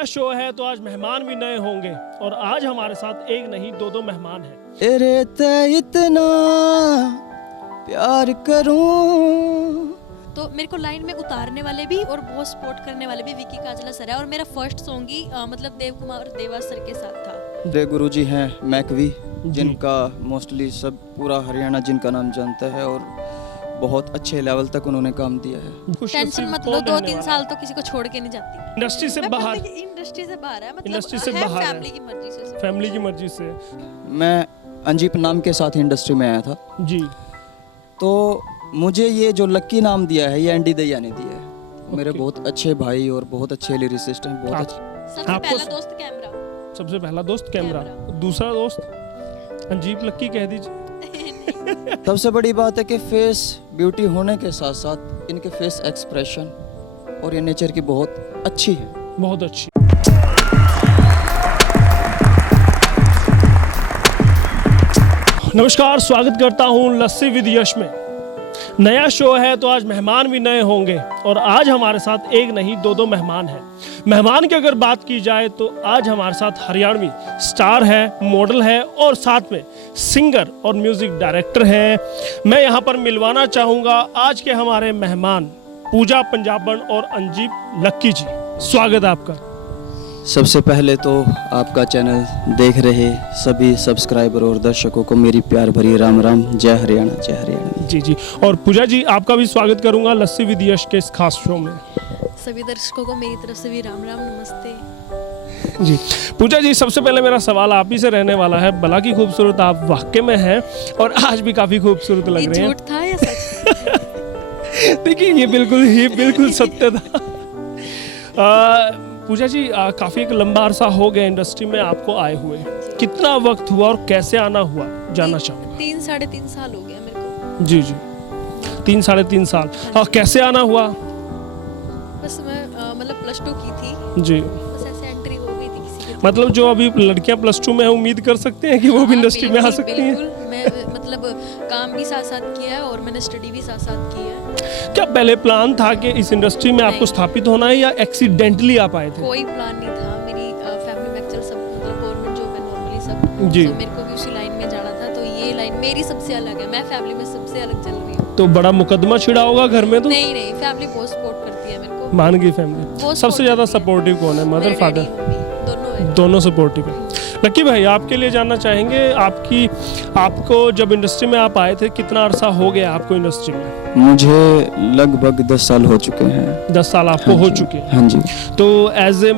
नया शो है तो आज मेहमान भी नए होंगे और आज हमारे साथ एक नहीं दो मेहमान हैं। तेरे ते इतना प्यार करूं। तो मेरे को लाइन में उतारने वाले भी और बहुत सपोर्ट करने वाले भी विकी काजला सर है और मेरा फर्स्ट सॉन्ग ही मतलब देव कुमार देवा सर के साथ था। मेरे गुरुजी हैं मैकवी, जिनका मोस्टली सब पूरा हरियाणा जिनका नाम जानता है और बहुत अच्छे लेवल तक उन्होंने काम दिया है। टेंशन मत लो, 2-3 साल तो किसी को छोड़ के नहीं जाती। इंडस्ट्री से बाहर है मतलब इंडस्ट्री से है बाहर फैमिली की मर्जी से। फैमिली की मर्जी से मैं अंजीप नाम के साथ इंडस्ट्री में आया था, जी। तो मुझे ये जो लक्की नाम दिया है ये एंडी दैया ने दिया है। मेरे बहुत अच्छे भाई और बहुत अच्छे लिरिसिस्ट हैं, बहुत अच्छे। सबसे आपको पहला दोस्त कैमरा। सबसे पहला दोस्त कैमरा, दूसरा दोस्त अंजीप लक्की कह दीजिए। सबसे बड़ी बात है कि फेस ब्यूटी होने के साथ साथ इनके फेस एक्सप्रेशन और ये नेचर की बहुत अच्छी है, बहुत अच्छी। नमस्कार, स्वागत करता हूँ लस्सी विद यश में। नया शो है तो आज मेहमान भी नए होंगे और आज हमारे साथ एक नहीं दो मेहमान हैं। मेहमान की अगर बात की जाए तो आज हमारे साथ हरियाणवी स्टार है, मॉडल है और साथ में सिंगर और म्यूजिक डायरेक्टर हैं। मैं यहाँ पर मिलवाना चाहूँगा आज के हमारे मेहमान पूजा पंजाबन और अंजीप लक्की जी। स्वागत है आपका। सबसे पहले तो आपका चैनल देख रहे सभी सब्सक्राइबर और दर्शकों को मेरी प्यार भरी राम राम, जय हरियाणा, जय हरियाणा। जी जी। और पूजा जी आपका भी स्वागत करूंगा लस्सी विद यश के इस खास शो में। सभी दर्शकों को मेरी तरफ से भी राम राम, नमस्ते जी। पूजा जी, सबसे पहले मेरा सवाल आप ही से रहने वाला है। भला की खूबसूरत आप वाकई में हैं और आज भी काफी खूबसूरत लग रहे हैं। झूठ था या सच? देखिए ये बिल्कुल सत्य था। पूजा जी, काफी एक लंबा अरसा हो गया इंडस्ट्री में आपको आए हुए। कितना वक्त हुआ और कैसे आना हुआ जानना चाहूँगा। 3-3.5 साल हो गया मेरे को। जी जी, 3-3.5 साल। कैसे आना हुआ? बस मैं मतलब +2 की थी जी। बस ऐसे एंट्री हो गई थी किसी के। मतलब जो अभी लड़कियां +2 में है उम्मीद कर सकते हैं कि वो भी इंडस्ट्री में आ सकती हैं। बिल्कुल, मैं मतलब काम भी साथ साथ किया है और मैंने स्टडी भी साथ साथ की है। क्या पहले प्लान था कि इस इंडस्ट्री में आपको स्थापित होना है या एक्सीडेंटली आप आए थे? कोई प्लान नहीं था। मेरी फैमिली में एक्चुअल सब मतलब गवर्नमेंट जॉब है नॉर्मली सब, जी। तो मेरे को भी उसी लाइन में जाना था। तो ये लाइन मेरी सबसे अलग है, मैं फैमिली में सबसे अलग चल रही हूँ। तो बड़ा मुकदमा छिड़ा होगा घर में तो? नहीं, फैमिली बहुत सपोर्ट करती है मेरे को। मान गई फैमिली। सबसे ज्यादा सपोर्टिव कौन है? मदर फादर दोनों सपोर्टिव है। लक्की भाई, आपके लिए जानना चाहेंगे आपको जब इंडस्ट्री में आप आए थे कितना अरसा हो गया आपको इंडस्ट्री में? मुझे लगभग 10 साल हो चुके हैं। 10 साल आपको हो चुके हैं? हाँ जी। तो एज ए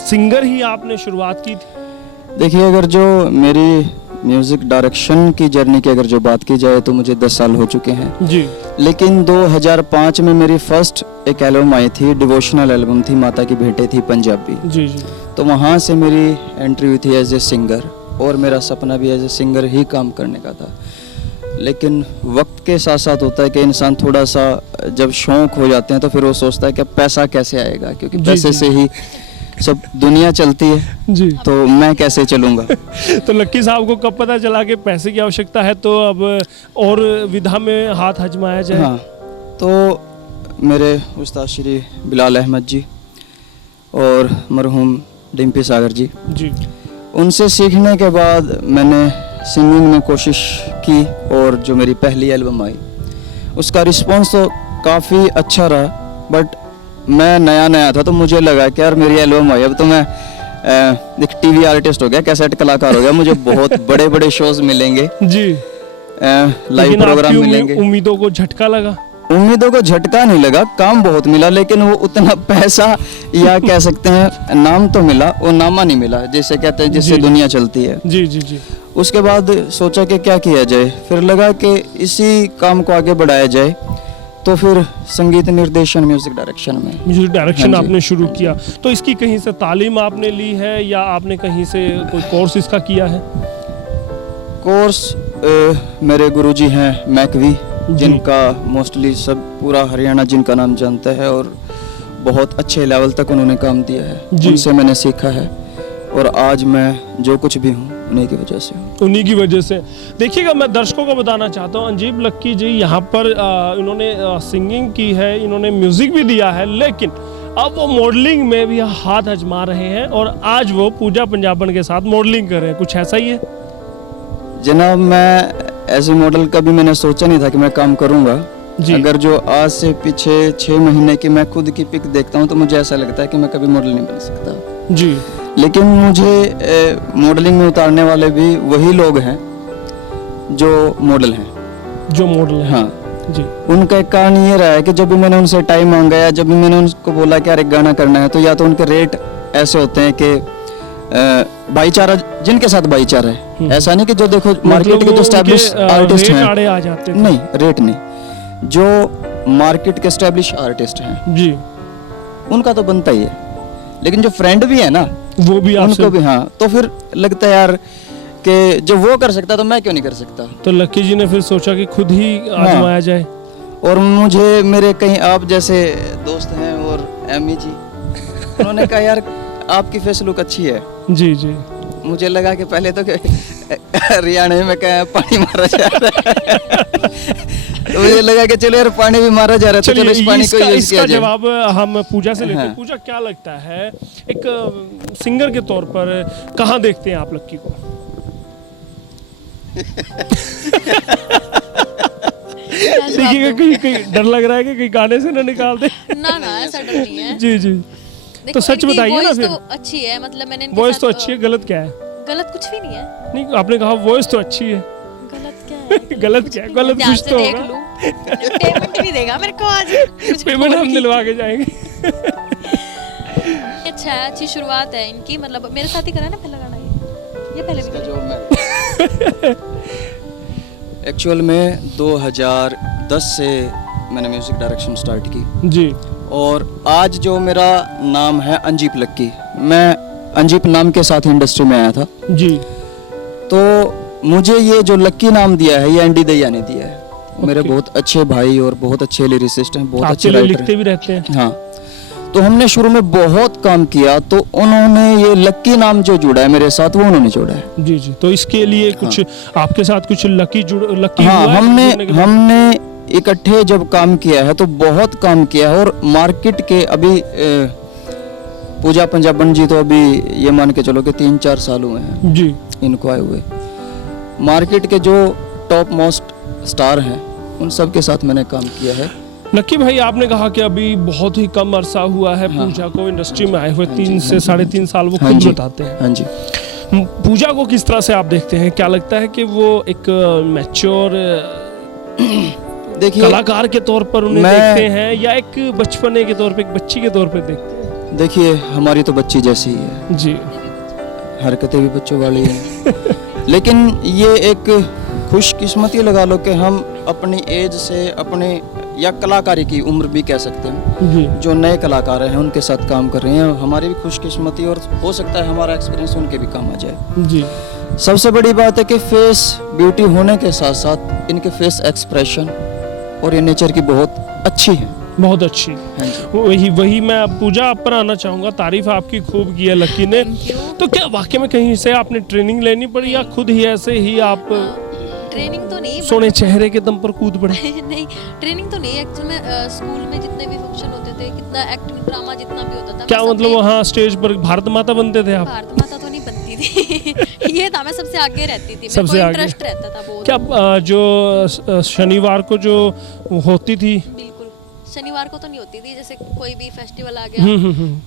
सिंगर ही आपने शुरुआत की थी? देखिए, अगर जो मेरी म्यूजिक डायरेक्शन की जर्नी की अगर जो बात की जाए तो मुझे 10 साल हो चुके हैं जी। लेकिन 2005 में मेरी फर्स्ट एक एल्बम आई थी, डिवोशनल एल्बम थी, माता की भेंटें थी पंजाबी। जी जी। तो वहाँ से मेरी एंट्री हुई थी एज ए सिंगर और मेरा सपना भी एज ए सिंगर ही काम करने का था। लेकिन वक्त के साथ साथ होता है कि इंसान थोड़ा सा जब शौक हो जाते हैं तो फिर वो सोचता है कि पैसा कैसे आएगा, क्योंकि पैसे से ही सब दुनिया चलती है जी। तो मैं कैसे चलूँगा। तो लक्की साहब को कब पता चला कि पैसे की आवश्यकता है तो अब और विधा में हाथ आजमाया जाए? हाँ, तो मेरे उस्ताद श्री बिलाल अहमद जी और मरहूम डिम्पी सागर जी, उनसे सीखने के बाद मैंने सिंगिंग में कोशिश की और जो मेरी पहली एल्बम आई उसका रिस्पांस तो काफ़ी अच्छा रहा। बट मैं नया था तो मुझे लगा कि यार मेरी एल्बम आई, अब तो मैं एक टीवी आर्टिस्ट हो गया, कैसेट कलाकार हो गया, मुझे बहुत बड़े शोज मिलेंगे जी, लाइव प्रोग्राम मिलेंगे। उम्मीदों को झटका लगा? उम्मीदों को झटका नहीं लगा, काम बहुत मिला लेकिन वो उतना पैसा या कह सकते हैं नाम तो मिला, वो नामा नहीं मिला जिसे कहते हैं जिससे दुनिया चलती है। जी जी जी। उसके बाद सोचा कि क्या किया जाए, फिर लगा कि इसी काम को आगे बढ़ाया जाए, तो फिर संगीत निर्देशन म्यूजिक डायरेक्शन आपने शुरू किया। तो इसकी कहीं से तालीम आपने ली है या आपने कहीं से कोई कोर्स इसका किया है? कोर्स मेरे गुरुजी हैं मैकवी, जिनका मोस्टली सब पूरा हरियाणा जिनका नाम जानता है और बहुत अच्छे लेवल तक उन्होंने काम दिया है, उनसे मैंने सीखा है और आज मैं जो कुछ भी हूँ उन्हीं की वजह से। देखिएगा, मैं दर्शकों को बताना चाहता हूँ अंजीप लक्की जी यहाँ पर इन्होंने सिंगिंग की है, इन्होंने म्यूजिक भी दिया है, लेकिन अब वो मॉडलिंग में भी हाथ आजमा रहे हैं और आज वो पूजा पंजाबन के साथ मॉडलिंग कर रहे हैं, कुछ ऐसा ही है? जनाब, मैं ऐसे मॉडल कभी मैंने सोचा नहीं था कि मैं काम करूंगा। अगर जो आज से पीछे 6 महीने की मैं खुद की पिक देखता हूं तो मुझे ऐसा लगता है कि मैं कभी मॉडल नहीं बन सकता जी। लेकिन मुझे मॉडलिंग में उतारने वाले भी वही लोग हैं जो मॉडल हैं। हाँ जी। उनका एक कारण ये रहा है कि जब भी मैंने उनसे टाइम मांगा या जब भी मैंने उनको बोला कि यार एक गाना करना है, तो या तो उनके रेट ऐसे होते हैं कि भाईचारा, जिनके साथ भाईचारा है, ऐसा नहीं कि जो देखो मार्केट के जो एस्टैब्लिश आर्टिस्ट हैं, आड़े आ जाते थे। नहीं, रेट नहीं, जो मार्केट के एस्टैब्लिश आर्टिस्ट हैं जी, उनका तो बनता ही है, लेकिन जो फ्रेंड भी है ना वो भी उनको भी, हाँ, तो फिर लगता है यार कि जब वो कर सकता तो मैं क्यों नहीं कर सकता। तो लक्की जी ने फिर सोचा कि खुद ही आजमाया जाए। और मुझे मेरे कहीं आप जैसे दोस्त हैं और एमी जी, उन्होंने कहा यार आपकी फेस लुक अच्छी है। जी जी। मुझे लगा कि पहले तो हरियाणा में क्या पानी मारा जा रहा है तो मुझे लगा कि चलो यार पानी भी मारा जा रहा है, तो चलो इस पानी को यूज किया जाए। जवाब हम पूजा से लेते हैं। हाँ। पूजा, क्या लगता है एक सिंगर के तौर पर कहाँ देखते हैं आप लक्की को? देखिएगा, कहीं डर लग रहा है कि कहीं गाने से ना निकाल दे। ना ना, ऐसा डर नहीं है। जी जी। तो सच बताइए ना फिर। तो अच्छी है, मतलब मैंने वॉइस तो अच्छी है, गलत क्या है? गलत कुछ भी नहीं है। नहीं, आपने कहा वॉइस तो अच्छी है, गलत क्या है? गलत क्या है? गलत कुछ तो होगा। पेमेंट भी देगा मेरे को आज। पेमेंट हम दिलवा के जाएंगे। अच्छा है, अच्छी शुरुआत है इनकी। मतलब मेरे साथ ही करा ना पहला गाना ये पहले भी जो एक्चुअल में 2010 से मैंने म्यूजिक डायरेक्शन स्टार्ट की जी। और आज जो मेरा नाम है अंजीप लक्की, मैं अंजीप नाम के साथ इंडस्ट्री में आया था जी। तो मुझे ये जो लक्की नाम दिया है ये एनडी दैया ने दिया है। मेरे बहुत अच्छे भाई और बहुत अच्छे लिरिसिस्ट हैं, बहुत अच्छे राइटर लिखते भी रहते हैं। हाँ, तो हमने शुरू में बहुत काम किया, तो उन्होंने ये लक्की नाम जो जुड़ा है मेरे साथ वो उन्होंने जोड़ा है। जी जी। तो इसके लिए कुछ आपके साथ कुछ लक्की हाँ, हुआ है? हमने इकट्ठे जब काम किया है तो बहुत काम किया है। और मार्केट के अभी पूजा पंजाबन जी तो अभी ये मान के चलो कि 3-4 साल हुए हैं जी इनको आए हुए। मार्केट के जो टॉप मोस्ट स्टार हैं उन सब के साथ मैंने काम किया है। लक्की भाई, आपने कहा कि अभी बहुत ही कम अरसा हुआ है पूजा को इंडस्ट्री में आए हुए, 3 से 3.5 साल वो खुद बताते हैं। हाँ जी। पूजा को किस तरह से आप देखते हैं? क्या लगता है कि वो एक मैच्योर देखिए, कलाकार के तौर पर उन्हें देखते हैं या एक बचपने के तौर पे, एक बच्ची के तौर पे देखते हैं? देखिए, हमारी तो बच्ची जैसी ही है जी, हरकतें भी बच्चों वाली हैं लेकिन ये एक खुशकिस्मती लगा लो कि हम अपनी एज से, अपने या कलाकारी की उम्र भी कह सकते हैं जी। जो नए कलाकार हैं उनके साथ काम कर रहे हैं। हमारी भी खुशकिस्मती, और हो सकता है हमारा एक्सपीरियंस उनके भी काम आ जाए। जी। सबसे बड़ी बात है कि फेस ब्यूटी होने के साथ साथ इनके फेस एक्सप्रेशन और ये नेचर की बहुत अच्छी है। बहुत अच्छी। हाँ जी। वही मैं पूजा आप पर आना चाहूँगा। तारीफ आपकी खूब की है लक्की ने। तो क्या वाकई में कहीं से आपने ट्रेनिंग लेनी पड़ी या खुद ही ऐसे ही आप ट्रेनिंग तो नहीं, सोने चेहरे के दम पर कूद पड़े? नहीं, ट्रेनिंग तो नहीं। एक्चुअली में स्कूल में जितने भी फंक्शन होते थे, कितना एक्टिंग ड्रामा जितना भी होता था, क्या मतलब वहाँ स्टेज पर भारत माता बनते थे आप? भारत माता तो नहीं बनती थी ये था, मैं सबसे आगे रहती थी, मेरे को सबसे आगे इंटरेस्ट रहता था बहुत। क्या जो शनिवार को जो होती थी? बिल्कुल, शनिवार को तो नहीं होती थी। जैसे कोई भी फेस्टिवल आ गया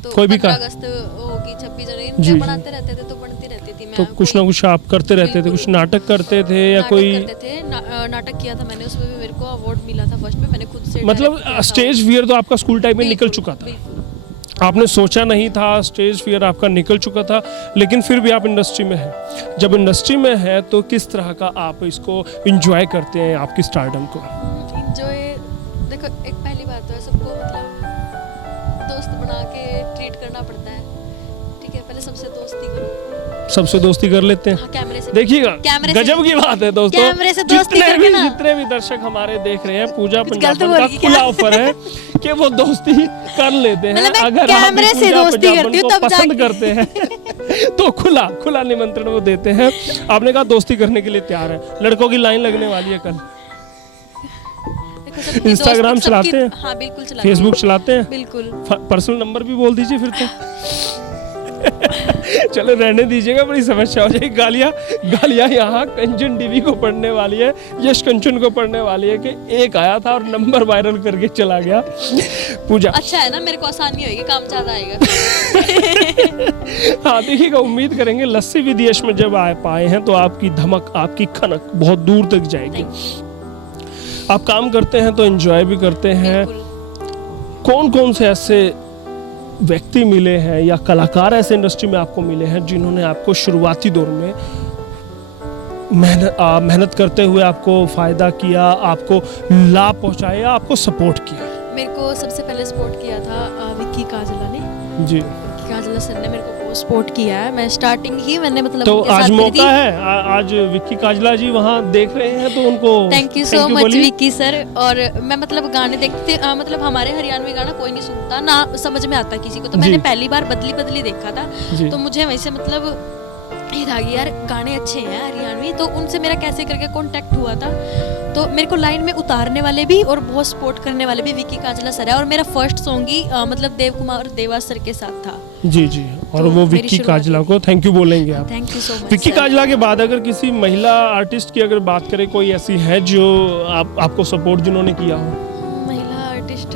तो कोई भी 15 अगस्त होगी, 26 जनवरी, जी, इनके बनाते रहते थे तो बनती रहती थी। तो कुछ ना कुछ आप करते रहते थे, कुछ नाटक करते थे या कोई? करते थे, नाटक किया था मैंने, उसमें भी मेरे को अवार्ड मिला था फर्स्ट में। मैंने खुद से मतलब स्टेज फियर तो आपका स्कूल टाइम में निकल चुका था? आपने सोचा नहीं था, स्टेज फियर आपका निकल चुका था, लेकिन फिर भी आप इंडस्ट्री में हैं। जब इंडस्ट्री में है तो किस तरह का आप इसको एंजॉय करते हैं, आपकी स्टारडम को? एंजॉय, देखो, एक पहली बात तो है, सबको मतलब दोस्त बना के ट्रीट करना पड़ता है। ठीक है, पहले सबसे दोस्ती करो। सबसे दोस्ती कर लेते हैं। हाँ, कैमरे से देखिएगा, गजब की बात है दोस्तों। कैमरे से दोस्ती करके ना, जितने भी दर्शक हमारे देख रहे हैं, पूजा कुछ पंजाबन गलत का बोल खुला ऑफर है कि वो दोस्ती कर लेते हैं। मतलब मैं अगर आप कैमरे से पूजा दोस्ती पंजाबन करती हूँ को तब पसंद जाके। करते हैं तो खुला निमंत्रण वो देते हैं। आपने कहा दोस्ती करने के लिए तैयार है। लड़कों की लाइन लगने वाली है कल। देखो सबकी इंस्टाग्राम दोस्त- चलाते सबकी- हैं? हाँ बिल्कुल चलाते हैं। फेसबुक चलाते हैं? बिल्कुल। पर्सनल नंबर भी बोल दीजिए फिर तो। चलो रहने दीजिएगा, बड़ी समस्या हो जाएगी। गालियाँ यहाँ कंचन टीवी को पढ़ने वाली है, यश कंचन को पढ़ने वाली है कि एक आया था और नंबर वायरल करके चला गया। पूजा अच्छा है ना, मेरे को आसानी होगी, काम ज्यादा आएगा। हाँ देखिएगा, उम्मीद करेंगे लस्सी विद यश में जब आए हैं तो आपकी धमक, आपकी खनक बहुत दूर तक जाएगी। आप काम करते हैं तो एंजॉय भी करते हैं। बिल्कुल। कौन कौन से ऐसे व्यक्ति मिले हैं या कलाकार ऐसे इंडस्ट्री में आपको मिले हैं जिन्होंने आपको शुरुआती दौर में मेहनत करते हुए आपको फायदा किया, आपको लाभ पहुंचाया, आपको सपोर्ट किया? मेरे को सबसे पहले सपोर्ट किया था विक्की काजला ने। जी। विक्की काजला सर ने मेरे को बहुत सपोर्ट किया है। मैं स्टार्टिंग ही मैंने मतलब तो उनके आज साथ करी मौका थी। है, आज विक्की काजला जी वहाँ देख रहे हैं तो उनको thank you so thank you much बोलिए। विक्की सर। और मैं मतलब गाने देखते मतलब हमारे हरियाणवी गाना कोई नहीं सुनता ना समझ में आता किसी को, तो जी। मैंने पहली बार बदली बदली देखा था। जी। तो मुझे वैसे मतलब ये था कि यार गाने अच्छे हैं हरियाणवी, तो उनसे मेरा कैसे करके कांटेक्ट हुआ था। तो मेरे को लाइन में उतारने वाले भी और बहुत सपोर्ट करने वाले भी विक्की काजला सर है। और मेरा फर्स्ट सॉन्ग ही मतलब देव कुमार देवास सर के साथ था। जी जी। और तो वो मेरी विक्की शुरुआत काजला को थैंक यू बोलेंगे आप? Thank you so much. Vicky Kajla के बाद अगर किसी महिला आर्टिस्ट की अगर बात करें, कोई ऐसी है जो आपको सपोर्ट जिन्होंने किया हो? महिला आर्टिस्ट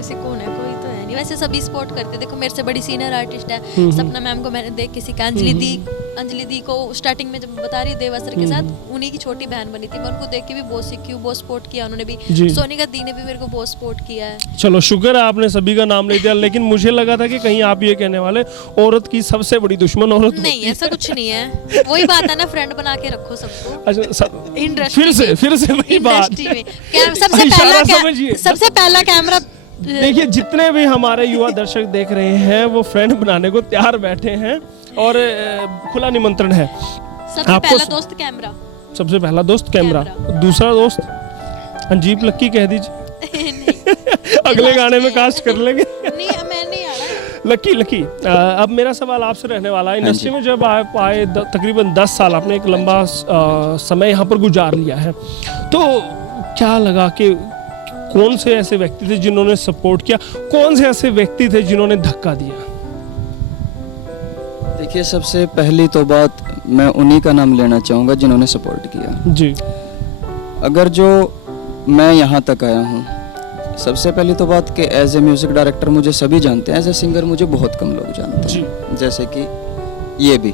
ऐसे कौन है? कोई तो है नहीं, वैसे सभी सपोर्ट करते। देखो मेरे से बड़ी सीनियर आर्टिस्ट है सपना मैम को मैंने देख किसी का, अंजलि दी को स्टार्टिंग में जब बता रही देवा सर के साथ, उन्हीं की छोटी बहन बनी थी। मैं उनको देख के भी बहुत सीखी हूँ, बहुत सपोर्ट किया उन्होंने भी। जी। सोनिका दी ने भी मेरे को बहुत सपोर्ट किया है। चलो शुक्र है आपने सभी का नाम ले दिया, लेकिन मुझे लगा था कि कहीं आप ये कहने वाले औरत की सबसे बड़ी दुश्मन औरत नहीं होती है। ऐसा कुछ नहीं है, वही बात है ना, फ्रेंड बना के रखो सबको। अच्छा इंडस्ट्री फिर से वही बात। इंडस्ट्री में सबसे इशारा पहला समझिए। सबसे पहला कैमरा देखिए, जितने भी हमारे युवा दर्शक देख रहे हैं वो फ्रेंड बनाने को तैयार बैठे हैं और खुला निमंत्रण है। सबसे आपको पहला दोस्त कैमरा। सबसे पहला दोस्त कैमरा, दूसरा दोस्त अंजीब लक्की कह दीजिए। अगले गाने में कास्ट कर लेंगे। नहीं मैं नहीं आ रहा। लकी अब मेरा सवाल आपसे रहने वाला है, इंडस्ट्री में जब आप आए तकरीबन 10 साल आपने एक लंबा समय यहाँ पर गुजार लिया है, तो क्या लगा कि कौन से ऐसे व्यक्ति थे जिन्होंने सपोर्ट किया, कौन से ऐसे व्यक्ति थे जिन्होंने धक्का दिया? देखिए, सबसे पहली तो बात मैं उन्हीं का नाम लेना चाहूँगा जिन्होंने सपोर्ट किया। जी। अगर जो मैं यहाँ तक आया हूँ, सबसे पहली तो बात कि एज ए म्यूज़िक डायरेक्टर मुझे सभी जानते हैं, एज ए सिंगर मुझे बहुत कम लोग जानते हैं, जैसे कि ये भी।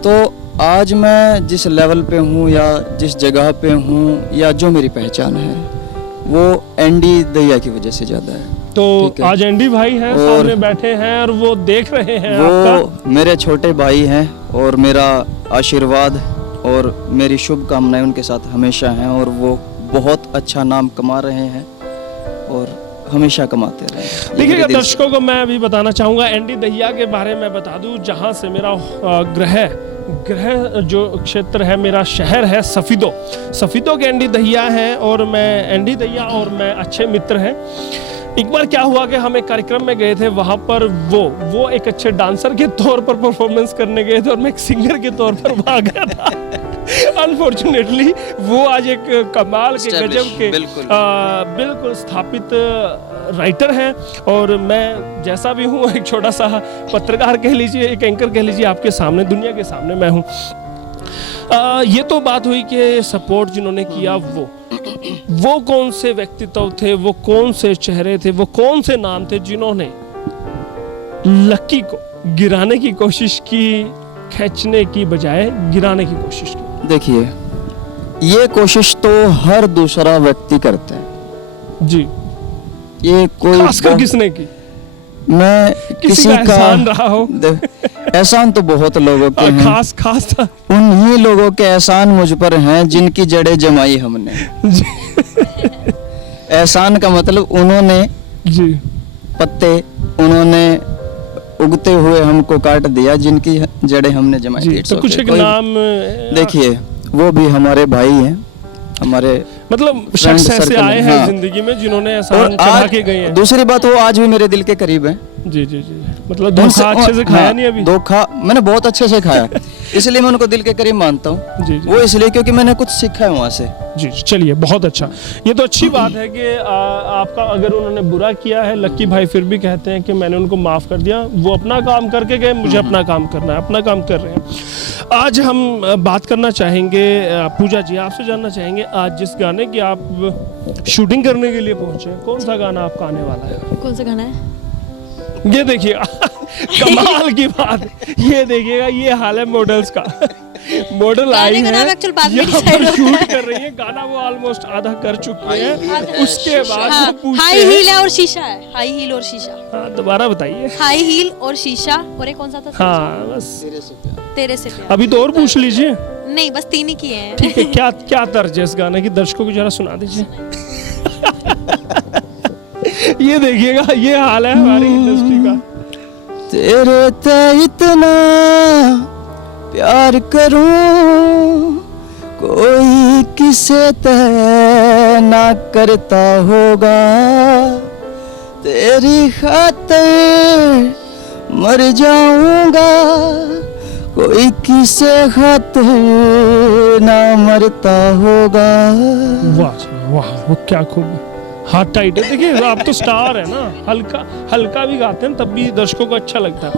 तो आज मैं जिस लेवल पे हूँ या जिस जगह पे हूँ या जो मेरी पहचान है, वो एंडी दहिया की वजह से ज़्यादा है। तो ठीक है। आज एंडी भाई हैं, और सामने बैठे हैं और वो देख रहे हैं वो आपका। मेरे छोटे भाई हैं और मेरा आशीर्वाद और मेरी शुभकामनाएं उनके साथ हमेशा हैं, और वो बहुत अच्छा नाम कमा रहे हैं और हमेशा कमाते रहे। ये देखिएगा मेरे दिल से- दर्शकों को मैं अभी बताना चाहूँगा, एंडी दहिया के बारे में बता दूँ, जहाँ से मेरा ग्रह जो क्षेत्र है, मेरा शहर है सफीदो के एंडी दहिया हैं और मैं एंडी दहिया और मैं अच्छे मित्र हैं। एक बार क्या हुआ कि हम एक कार्यक्रम में गए थे, वहाँ पर वो एक अच्छे डांसर के तौर पर परफॉर्मेंस करने गए थे और मैं एक सिंगर के तौर पर वहाँ गया था। अनफॉर्चुनेटली वो आज एक कमाल के गजब के बिल्कुल स्थापित राइटर हैं और मैं जैसा भी हूँ एक छोटा सा पत्रकार कह लीजिए, एक एंकर कह लीजिए, आपके सामने, दुनिया के सामने मैं हूँ। ये तो बात हुई कि सपोर्ट जिन्होंने किया वो कौन से व्यक्तित्व थे, वो कौन से चेहरे थे, वो कौन से नाम थे जिन्होंने लक्की को गिराने की कोशिश की, खींचने की बजाय गिराने की कोशिश की? देखिए, ये कोशिश तो हर दूसरा व्यक्ति करता है जी। ये कोई खासकर किसने की? मैं किसी का एहसान रहा हो? एहसान तो बहुत लोगों के हैं, खास उन्हीं लोगों के एहसान मुझ पर हैं जिनकी जड़ें जमाई हमने। एहसान का मतलब उन्होंने जी पत्ते, उन्होंने उगते हुए हमको काट दिया, जिनकी जड़ें हमने जमाई जी। थी। तो कुछ एक कोई- नाम देखिए, वो भी हमारे भाई हैं, हमारे मतलब friend शख्स ऐसे circle आए में, हैं हाँ। जिंदगी में जिन्होंने और एहसान चढ़ा के गए हैं। दूसरी बात, वो आज भी मेरे दिल के करीब है। जी जी जी, मतलब धोखा अच्छे से खाया हाँ, नहीं अभी? धोखा मैंने बहुत अच्छे से खाया, इसलिए मैं उनको दिल के करीब मानता हूँ। जी जी वो इसलिए क्योंकि मैंने कुछ सीखा है वहाँ से। जी, चलिए बहुत अच्छा। ये तो अच्छी बात है कि आपका अगर उन्होंने बुरा किया है, लक्की भाई फिर भी कहते हैं कि मैंने उनको माफ़ कर दिया, वो अपना काम करके गए, मुझे अपना काम करना है, अपना काम कर रहे हैं। आज हम बात करना चाहेंगे, पूजा जी आपसे जानना चाहेंगे, आज जिस गाने की आप शूटिंग करने के लिए पहुंचे, कौन सा गाना आपका आने वाला है? कौन सा गाना है? ये देखिएगा कमाल की बात, ये देखिएगा, ये हाल है मॉडल्स का। मॉडल आई गाने का नाम है actual बाद में यहाँ decide पर होता शूट है। कर रही है, गाना वो ऑलमोस्ट आधा कर चुकी है, उसके बाद हाँ, वो पूछते हाई हैं। हील है और शीशा है, हाई हील और शीशा। हाँ, दोबारा बताइए। हाई हील और शीशा, और एक कौन सा था? हाँ बस, तेरे से प्यार। अभी तो और पूछ लीजिए। नहीं, बस 3 ही किए हैं। ठीक है, क्या क्या तर्ज है इस गाने की, दर्शकों को जरा सुना दीजिए। ये देखिएगा, ये हाल है हमारी इंडस्ट्री का। तेरे ते इतना प्यार करूं, कोई किसे ते ना करता होगा, तेरी खातिर मर जाऊंगा, कोई किसे खातिर ना मरता होगा। वाह जी, वाह, वो क्या खूब, हाथ टाइट है। देखिए आप तो स्टार है ना, हल्का हल्का भी गाते हैं तब भी दर्शकों को अच्छा लगता है।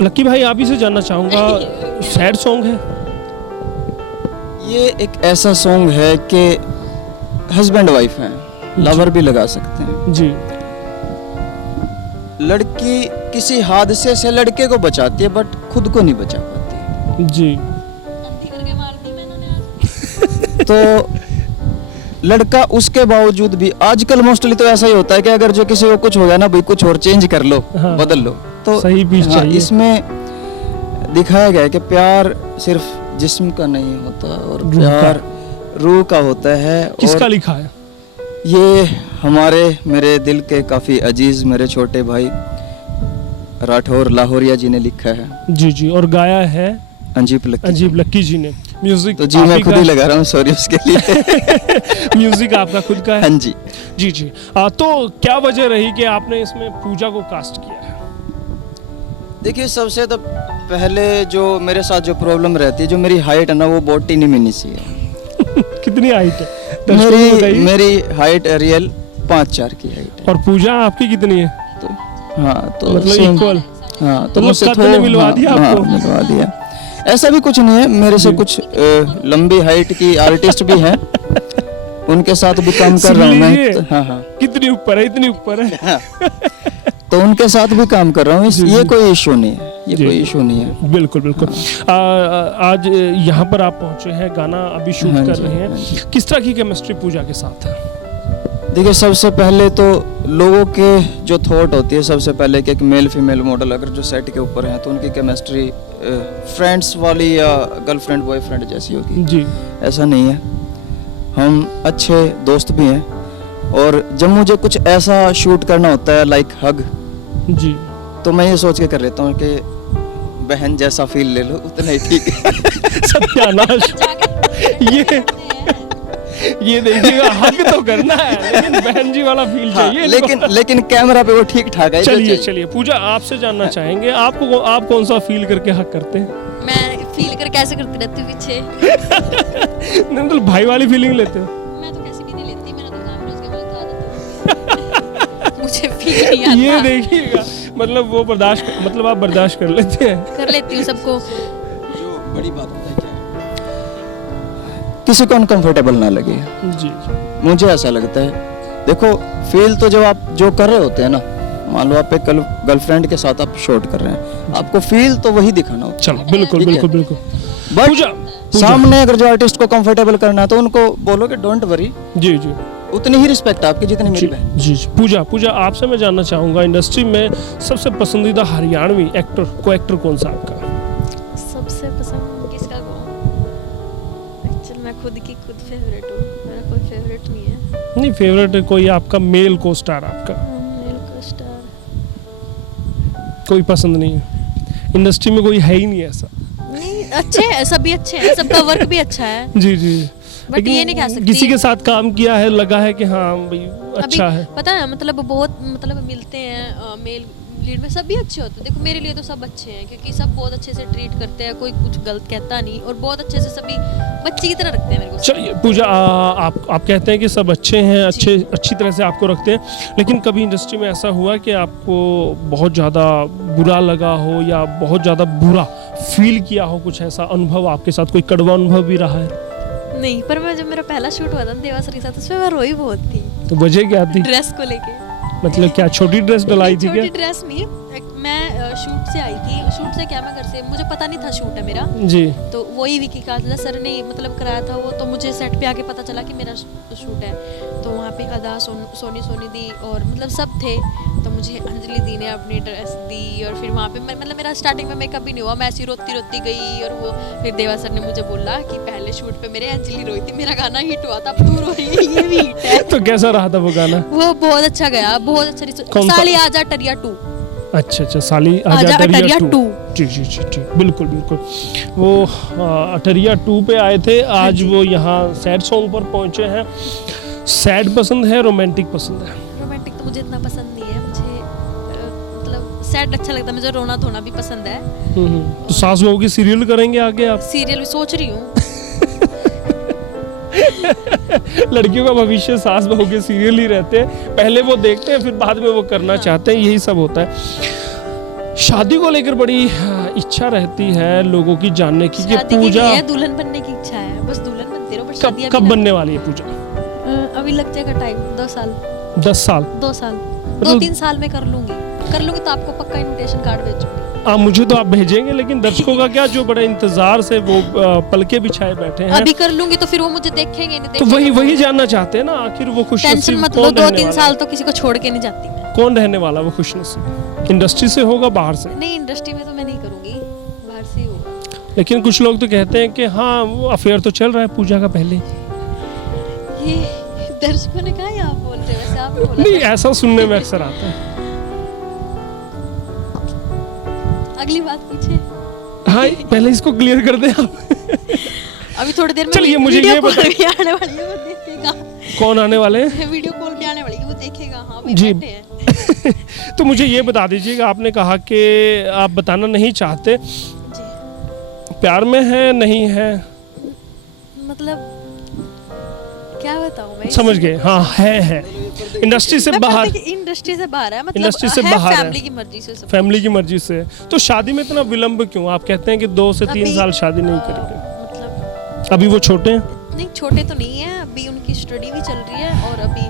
लक्की भाई आप ही से जानना चाहूँगा, सैड सॉन्ग है? ये एक ऐसा सॉन्ग है कि हस्बैंड वाइफ हैं, लवर भी लगा सकते हैं। जी, लड़की किसी हादसे से लड़के को बचाती है बट खुद को नहीं बचा पाती। जी, तो लड़का उसके बावजूद भी, आजकल मोस्टली तो ऐसा ही होता है कि अगर जो किसी को कुछ हो गया ना, भाई कुछ और चेंज कर लो, हाँ, बदल लो, तो सही बीच हाँ, चाहिए। इसमें दिखाया गया है कि प्यार सिर्फ जिस्म का नहीं होता और रूह का। प्यार रूह का होता है। किसका और लिखा है? ये हमारे मेरे दिल के काफी अजीज मेरे छोटे भाई राठौर लाहौरिया जी ने लिखा है। जी जी, और गाया है अंजीब लक्की। अजीब लक्की जी ने। म्यूजिक तो जी आप मैं ही खुद का ही लगा रहा हूँ, सॉरी उसके लिए। म्यूजिक आपका खुद का है? हाँ जी। जी जी, तो क्या वजह रही कि आपने इसमें पूजा को कास्ट किया है? देखिए सबसे तो पहले जो मेरे साथ जो प्रॉब्लम रहती है, जो मेरी हाइट है ना, वो बहुत टीनी मिनी सी है। कितनी हाइट है दर्शकों को मेरी बताइए। मेरी हाइट रियल 5'4" की हाइट है। और पूजा आपकी कितनी है? तो हाँ, तो मतलब same- इक्वल? हाँ, तो मतलब मुझसे कद ने मिलवा दिया हाँ, आपको? मिलवा दिया। ऐसा भी कुछ नहीं है, मेरे से जी। कुछ लंबी हाइट की आर्टिस्ट भी हैं, उनके साथ भी काम कर रहा हूँ मैं। लीजिए। तो, हाँ हाँ, कितनी ऊपर है, इतनी ऊपर है। हाँ। तो उनके साथ भी काम कर रहा हूँ, जी, ये जी। कोई इशू नहीं है, ये जी। कोई इशू नहीं है। बिल्कुल बिल्कुल। आज यहाँ पर आप पहुँचे हैं, गाना अभी शूट हाँ कर जी, रहे हाँ हैं, जी। किस तरह की केमिस्ट्री पूजा के साथ है? देखिए सबसे पहले तो लोगों के जो थॉट होती है, सबसे पहले कि एक मेल फीमेल मॉडल अगर जो सेट के ऊपर हैं तो उनकी केमिस्ट्री फ्रेंड्स वाली या गर्लफ्रेंड बॉयफ्रेंड जैसी होगी। जी, ऐसा नहीं है, हम अच्छे दोस्त भी हैं। और जब मुझे कुछ ऐसा शूट करना होता है लाइक हग, जी, तो मैं ये सोच के कर लेता हूँ कि बहन जैसा फील ले लो, उतना ही ठीक है। सत्यानाश। ये देखिएगा, हक तो करना है लेकिन बहन जी वाला फील हाँ, चाहिए। लेकिन कैमरा पे वो ठीक ठाक है। जो चलिए चाहिए। चलिए, पूजा आपसे जानना चाहेंगे, आप कौन सा फील करके हक करते हैं? मैं फील कर कैसे करती रहती हूँ पीछे। नहीं, मतलब भाई वाली फीलिंग लेते हो? मैं तो कैसी भी नहीं लेती, मैंने तो काम रोज के बाद आदत है। मुझे फील नहीं आता। ये देखिएगा, मतलब वो मतलब आप बर्दाश्त कर लेते हैं। कर लेती हूँ सबको। जो बड़ी बात होता है क्या है, किसी को अनकंफर्टेबल ना लगे, जी, मुझे ऐसा लगता है। देखो फील तो जब आप जो कर रहे होते हैं ना, मान लो आप एक गर्लफ्रेंड के साथ आप शूट कर रहे हैं, आपको फील तो वही दिखाना होता चलो बिल्कुल ठीक है। बिल्कुल बिल्कुल। है। बट पूजा सामने अगर जो आर्टिस्ट को कंफर्टेबल करना है तो उनको बोलो कि डोंट वरी, जी जी उतनी ही रिस्पेक्ट आपकी जितनी मेरी जी बहन। जी जी। पूजा आपसे मैं जानना चाहूँगा, इंडस्ट्री में सबसे पसंदीदा हरियाणवी एक्टर कौन सा आपका? सबसे पसंद किसका को? एक्चुअली मैं खुद फेवरेट हूँ, मेरा कोई फेवरेट नहीं है। नहीं, फेवरेट कोई आपका मेल को स्टार आपका मेरे को स्टार कोई पसंद नहीं है? इंडस्ट्री में कोई है ही नहीं ऐसा? नहीं, अच्छे हैं, सभी अच्छे हैं, सबका वर्क भी अच्छा है। जी जी। बट ये नहीं कह सकती किसी के साथ काम किया है, लगा है कि हाँ भाई अच्छा अभी है। पता है मतलब बहुत मतलब मिलते हैं मेल लीड में सभी अच्छे होते हैं। देखो मेरे लिए तो सब अच्छे हैं क्योंकि सब बहुत अच्छे से ट्रीट करते हैं, कोई कुछ गलत कहता नहीं और बहुत अच्छे से सभी बच्चे की तरह रखते हैं मेरे को। चलिए पूजा, आप कहते हैं कि सब अच्छे हैं, अच्छी तरह से आपको रखते हैं, लेकिन कभी इंडस्ट्री में ऐसा हुआ कि आपको बहुत ज़्यादा बुरा लगा हो या बहुत ज़्यादा बुरा फील किया हो, कुछ ऐसा अनुभव आपके साथ, कोई कड़वा अनुभव भी रहा है? नहीं, पर मैं जब मेरा पहला शूट हुआ था देवासर के साथ उसमें मैं रोई बहुत थी। तो वजह क्या थी? ड्रेस को लेके। मतलब क्या छोटी ड्रेस डलाई थी क्या? छोटी ड्रेस नहीं, मैं शूट से आई थी। शूट से क्या, मैं घर से, मुझे पता नहीं था शूट है मेरा जी, तो वही विकी काजला सर ने मतलब कराया था वो, तो मुझे सेट पे आके पता चला कि मेरा शूट है। तो वहाँ पे अदा सोनी दी और मतलब सब थे, तो मुझे अंजलि दी ने अपनी ड्रेस दी और फिर वहाँ पे मतलब मेरा स्टार्टिंग में मेकअप भी नहीं हुआ, मैं ऐसी रोती गई और वो फिर देवा सर ने मुझे बोला कि पहले शूट पे मेरे अंजलि रोई थी, मेरा गाना हिट हुआ था, अब तू रो रही है, ये भी हिट है। तो कैसा रहा था वो गाना? वो बहुत अच्छा गया, बहुत अच्छा। साली आजा टरिया 2। अच्छा, साली आजा अटरिया 2। जी, बिल्कुल। वो अटरिया 2 पे आए थे, आज वो यहाँ सैड सॉन्ग पर पहुँचे हैं। सैड पसंद है, रोमांटिक पसंद है? रोमांटिक तो मुझे इतना पसंद नहीं है, मुझे मतलब सैड अच्छा लगता है, मुझे रोना धोना भी पसंद है। तो सास बहू की सीरियल करेंगे आगे आप? सीरियल भी सोच रही हूँ। लड़कियों का भविष्य सास बहू के सीरियल ही रहते हैं, पहले वो देखते हैं फिर बाद में वो करना चाहते हैं, यही सब होता है। शादी को लेकर बड़ी इच्छा रहती है लोगों की जानने की कि पूजा दुल्हन बनने की इच्छा है, बस दुल्हन बनते रहो, पर शादी कब बनने वाली है पूजा? अभी लग जाएगा टाइम, 2 साल 10 साल 2 साल 2-3 साल में कर लूंगी तो आपको पक्का इनविटेशन कार्ड भेजूंगी। मुझे तो आप भेजेंगे, लेकिन दर्शकों का क्या, जो बड़े इंतजार से वो पलके बिछाए बैठे हैं। अभी कर लूंगी तो फिर वो मुझे देखेंगे नहीं, तो वही जानना चाहते हैं ना, आखिर वो खुशनसीब मत लो, 2-3 साल तो किसी को छोड़ के नहीं जाती मैं। कौन रहने वाला वो खुशनसीब? इंडस्ट्री से होगा, बाहर से? नहीं, इंडस्ट्री में तो मैं नहीं करूंगी, बाहर से ही होगा। लेकिन कुछ लोग तो कहते हैं कि हाँ वो अफेयर तो चल रहा है पूजा का पहले। ये दर्शकों ने कहा या आप बोल रहे हो? वैसे आपने बोला नहीं, ऐसा सुनने में अक्सर आता है। अगली बात पूछे। हाँ, पहले इसको क्लियर कर दे आप। अभी थोड़ी देर में चलिए मुझे ये बता, आने वाली है, वो देखेगा। कौन आने वाले हैं? वीडियो कॉल पे आने वाली है, वो देखेगा। हाँ भाई, जी। बैठे हैं। तो मुझे ये बता दीजिएगा, आपने कहा कि आप बताना नहीं चाहते, जी। प्यार में है नहीं है? मतलब क्या बताऊं मैं? समझ गए, हाँ है। इंडस्ट्री से बाहर? इंडस्ट्री से बाहर है, मतलब इंडस्ट्री से बाहर है, फैमिली की मर्जी से। फैमिली की मर्जी से। तो शादी में इतना विलंब क्यों? आप कहते हैं कि 2 से 3 साल शादी नहीं करेंगे। मतलब अभी वो छोटे हैं? नहीं, छोटे तो नहीं है, अभी उनकी स्टडी भी चल रही है और अभी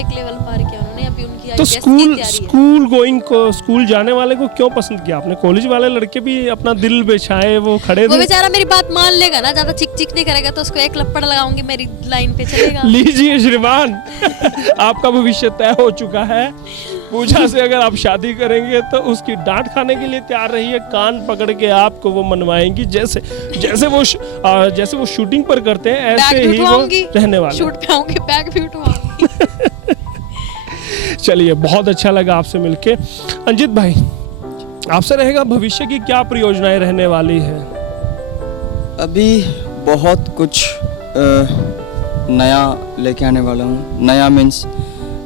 एक लेवल पार किया उन्होंने, अभी उनकी तो IAS की तैयारी है। स्कूल गोइंग को, स्कूल जाने वाले को क्यों पसंद किया आपने? कॉलेज वाले लड़के भी अपना दिल बेचाए, वो खड़े वो थे। बेचारा मेरी बात मान लेगा ना, ज्यादा चिक नहीं करेगा तो उसको एक लपड़ लगाऊंगी, मेरी लाइन पे चलेगा। लीजिए श्रीमान, आपका भविष्य तय हो चुका है। पूजा से अगर आप शादी करेंगे तो उसकी डांट खाने के लिए तैयार रहिए, कान पकड़ के आपको वो मनवाएंगी, जैसे वो शूटिंग पर करते हैं ऐसे ही वो रहने वाले। शूट पे आऊंगी, बैग भी उठवाऊंगी। चलिए, बहुत अच्छा लगा आपसे मिलके। अंजित भाई, आपसे रहेगा भविष्य की क्या परियोजनाएं रहने वाली है? अभी बहुत कुछ नया लेके आने वाला हूँ। नया मीन्स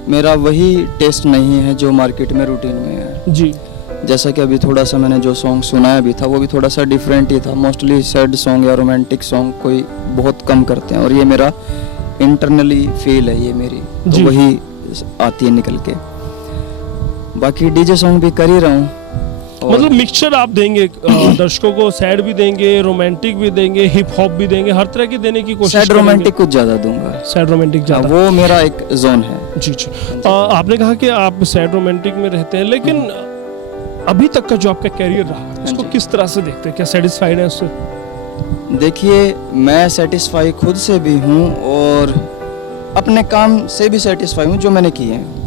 मेरा वही टेस्ट नहीं है जो मार्केट में रूटीन में है जी। जैसा कि अभी थोड़ा सा मैंने जो सॉन्ग सुनाया भी था वो भी थोड़ा सा डिफरेंट ही था। मोस्टली सैड सॉन्ग या रोमांटिक सॉन्ग कोई बहुत कम करते हैं और ये मेरा इंटरनली फील है, ये मेरी तो वही आती है निकल के। बाकी डीजे सॉन्ग भी कर ही रहा हूँ। मतलब मिक्सचर आप देंगे दर्शकों को, सैड भी देंगे, रोमांटिक भी देंगे, हिप हॉप भी देंगे, हर तरह की देने की कोशिश सैड रोमांटिक कुछ ज़्यादा दूंगा। सैड रोमांटिक ज़्यादा, वो मेरा एक जोन है। जी। आपने कहा कि आप सैड रोमांटिक में रहते हैं, लेकिन अभी तक का जो आपका कैरियर रहा उसको किस तरह से देखते हैं? क्या सेटिस्फाइड है उससे? देखिए, मैं सेटिस्फाई खुद से भी हूँ और अपने काम से भी सेटिस्फाई हूँ जो मैंने किए हैं।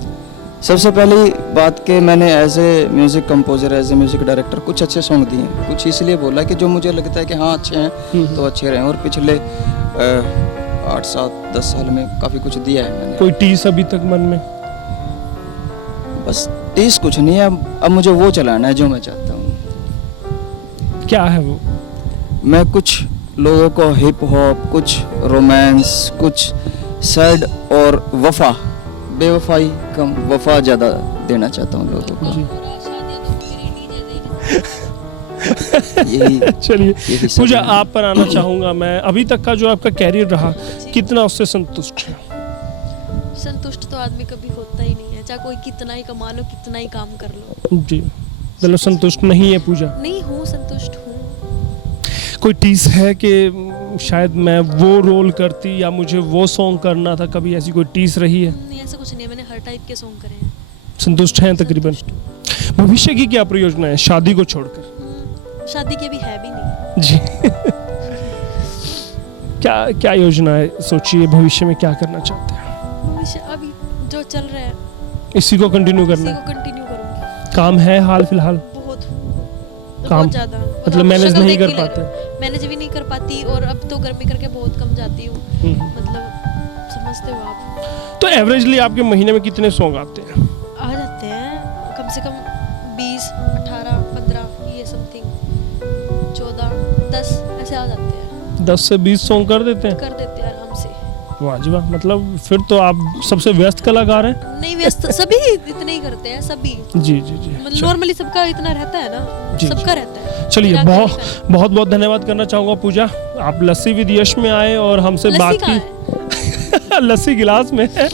सबसे पहली बात कि मैंने as a music composer, as a music director कुछ अच्छे सॉन्ग दिए हैं। कुछ इसलिए बोला कि जो मुझे लगता है कि हाँ अच्छे हैं तो अच्छे रहे, और पिछले 8-7-10 साल में काफ़ी कुछ दिया है मैंने। कोई टीस अभी तक मन में? बस टीस कुछ नहीं है, अब मुझे वो चलाना है जो मैं चाहता हूँ। क्या है वो? मैं कुछ लोगों को हिप हॉप, कुछ रोमांस, कुछ सैड और वफा, बेवफाई कम वफा ज़्यादा देना चाहता हूँ लोगों को। यही चलिए यही सब पूजा, है। आप पर आना चाहूँगा मैं। अभी तक का जो आपका कैरियर रहा, कितना उससे संतुष्ट है? संतुष्ट तो आदमी कभी होता ही नहीं है, चाहे कोई कितना ही कमा लो, कितना ही काम कर लो। जी, मतलब संतुष्ट नहीं है पूजा? नहीं हूँ, संतुष्ट हूँ। कोई टीस है कि शायद मैं वो रोल करती या मुझे वो सॉन्ग करना था, कभी ऐसी कोई टीस रही है? नहीं, ऐसा कुछ नहीं है, मैंने हर टाइप के सॉन्ग करे हैं। संतुष्ट हैं तकरीबन। भविष्य की क्या परियोजना है शादी को छोड़कर? शादी की अभी है भी नहीं। जी क्या क्या योजनाएं सोची है, भविष्य में क्या करना चाहते हैं? भविष्य अभी जो चल रहा है इसी को कंटिन्यू इसी करना को है? कंटिन्यू करूंगी। काम है हाल फिलहाल? बहुत काम बहुत ज्यादा, मतलब मैनेज शक्ल नहीं देख कर के लग पाते? रहा है। मैनेज भी नहीं कर पाती, और अब तो गर्मी करके बहुत कम जाती हूँ। मतलब समझते हो आप। तो एवरेजली आपके महीने में कितने सॉन्ग आते हैं? आ जाते हैं कम से कम 20, 18, 15, ये समथिंग 14, 10 ऐसे आ जाते हैं। 10 से 20 सॉन्ग कर देते हैं? कर देते हैं आराम से। वाह जी वाह, मतलब फिर तो आप सबसे व्यस्त कलाकार हैं। नहीं व्यस्त, सभी इतने ही करते हैं, सभी। जी जी जी। मतलब नॉर्मली सबका इतना रहता है ना, जी, सबका रहता है। चलिए, मेरा बहुत अकेले का बहुत बहुत धन्यवाद करना चाहूँगा पूजा, आप लस्सी विद यश में आए और हमसे नहीं। बात लस्सी कहाँ की। लस्सी गिलास में है।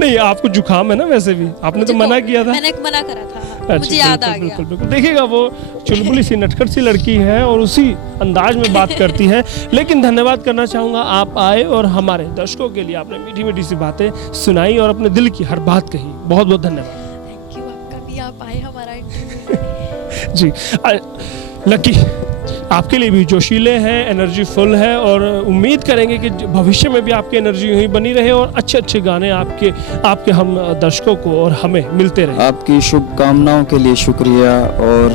नहीं, आपको जुकाम है ना, वैसे भी आपने तो मुझे मना को- किया था। मैंने एक मना करा था, अच्छा, मुझे याद आ बिल्कुल, गया। बिल्कुल बिल्कुल। देखिएगा, वो चुलबुली सी नटखट सी लड़की है और उसी अंदाज में बात करती है। लेकिन धन्यवाद करना चाहूँगा, आप आए और हमारे दर्शकों के लिए आपने मीठी मीठी सी बातें सुनाई और अपने दिल की हर बात कही। बहुत बहुत धन्यवाद। थैंक यू, आपका भी, आप आए हमारा इंटरव्यू। जी लकी, आपके लिए भी जोशीले हैं, एनर्जी फुल है, और उम्मीद करेंगे कि भविष्य में भी आपकी एनर्जी यूं ही बनी रहे और अच्छे अच्छे गाने आपके हम दर्शकों को और हमें मिलते रहे। आपकी शुभकामनाओं के लिए शुक्रिया। और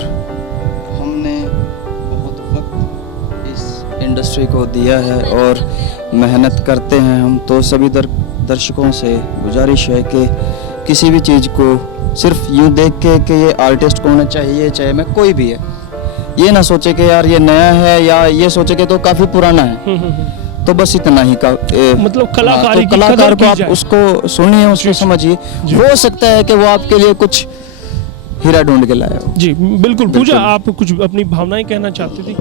हमने बहुत वक्त इस इंडस्ट्री को दिया है और मेहनत करते हैं हम, तो सभी दर्शकों से गुजारिश है कि किसी भी चीज़ को सिर्फ यूं देख के कि ये आर्टिस्ट को होना चाहिए, चाहे मैं कोई भी है, ये ना सोचे कि यार ये नया है, या ये सोचे कि तो काफ़ी पुराना है। तो बस इतना ही मतलब कलाकारी तो की कलाकार कदर को की आप जाए। उसको सुनिए, उसको समझिए। हो सकता है कि वो आपके लिए कुछ हीरा ढूंढ के लाए हो। जी बिल्कुल। पूजा, बिल्कुल। आप कुछ अपनी भावनाएं कहना चाहती थी?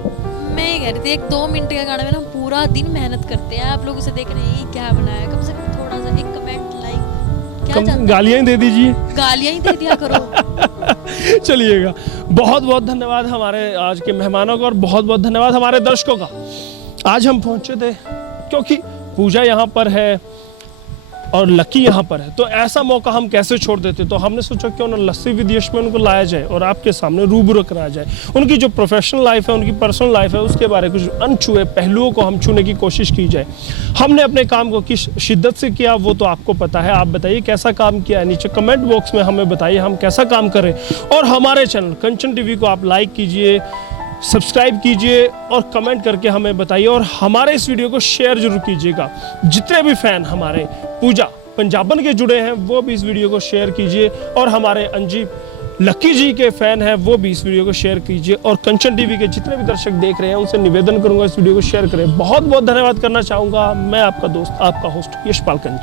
मैं ये कह रही थी, एक 2 मिनट का गाना में ना पूरा दिन मेहनत करते हैं, आप लोग उसे देख रहे हैं, ये क्या बनाया, कम से कम थोड़ा सा एक कमेंट, लाइक, क्या जाता है? गालियां ही दे दीजिए। गालियां ही दे दिया करो। चलिएगा, बहुत बहुत धन्यवाद हमारे आज के मेहमानों का और बहुत बहुत धन्यवाद हमारे दर्शकों का। आज हम पहुंचे थे क्योंकि पूजा यहाँ पर है और लकी यहाँ पर है, तो ऐसा मौका हम कैसे छोड़ देते। तो हमने सोचा क्यों ना लस्सी विद यश में उनको लाया जाए और आपके सामने रूबरू कराया जाए। उनकी जो प्रोफेशनल लाइफ है, उनकी पर्सनल लाइफ है, उसके बारे में कुछ अनछुए पहलुओं को हम छूने की कोशिश की जाए। हमने अपने काम को किस शिद्दत से किया वो तो आपको पता है। आप बताइए कैसा काम किया है, नीचे कमेंट बॉक्स में हमें बताइए हम कैसा काम करें। और हमारे चैनल कंचन टीवी को आप लाइक कीजिए, सब्सक्राइब कीजिए और कमेंट करके हमें बताइए, और हमारे इस वीडियो को शेयर जरूर कीजिएगा। जितने भी फैन हमारे पूजा पंजाबन के जुड़े हैं वो भी इस वीडियो को शेयर कीजिए, और हमारे अंजी लकी जी के फैन हैं वो भी इस वीडियो को शेयर कीजिए, और कंचन टीवी के जितने भी दर्शक देख रहे हैं उनसे निवेदन करूंगा इस वीडियो को शेयर करें। बहुत बहुत धन्यवाद करना चाहूँगा। मैं आपका दोस्त, आपका होस्ट यशपाल कंचन।